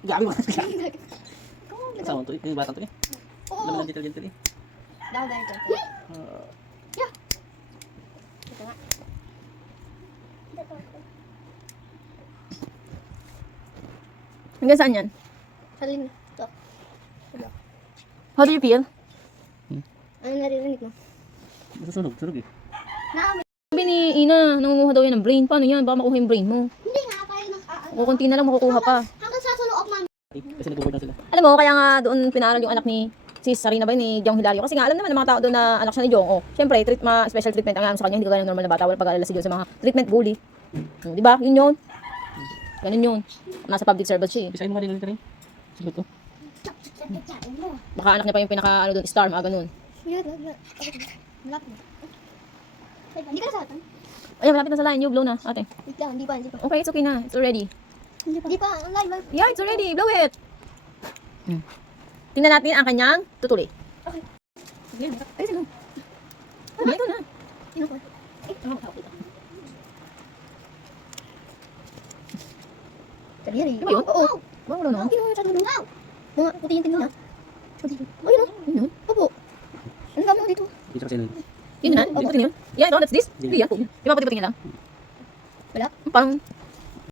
Gabi mo. Oo. Kasama to eh. Yung bata to eh. Oo. Laman ng gentle eh. Dahil ito. Yeah. Ito nga. Hanggang saan yan? Salim na. Ito. How do you feel? Ano naririnig mo? Susunog eh. Naamoy. Sabi ni Ina, nangunguha daw yan ng brain. Paano yan? Baka makuha yung brain mo. Hindi nga, tayo ng Kukunti na lang makukuha pa. hanggang sa sunog man. Kasi nag-board na sila. Alam mo, kaya nga doon pinaaral yung anak ni si Sarina ba ni Jong Hilario. Kasi nga alam naman ng mga tao doon na anak siya ni Jong. Oh, syempre, special treatment ang sa kanya. Hindi kagaya ng normal na bata. Wala pag-alala si Jong sa mga treatment bully. Di ba? Yun yun. Ganun yun. Nasa public service siya eh. Bisayin mo ka din rin. Sige to. Baka anak niya pa yung pinaka ano doon, star, mga ganun. Malapit na. Hindi ka na sa atin? Ayun, malapit na sa line. You blow na, ate. Wait lang, hindi pa. Okay, it's okay na. It's already. Hindi pa, online. Yeah, it's already. Blow it. Tingnan natin ang kanyang tutuli. Okay. Ay, sino? Okay, ito na. Sino ko? Sabi yan eh. Ano ba yun? Oo. Wow, wala na. Ang ginawa sa dulo. Mga puti yung tingin niya. Oh, yun o. Ano? Opo. Ano gawin mo dito? Dito kasi nun. Yun na? Paputin yun? Yeah, no, that's this? Hindi yan. Yung mga puti-puti niya lang. Wala? Parang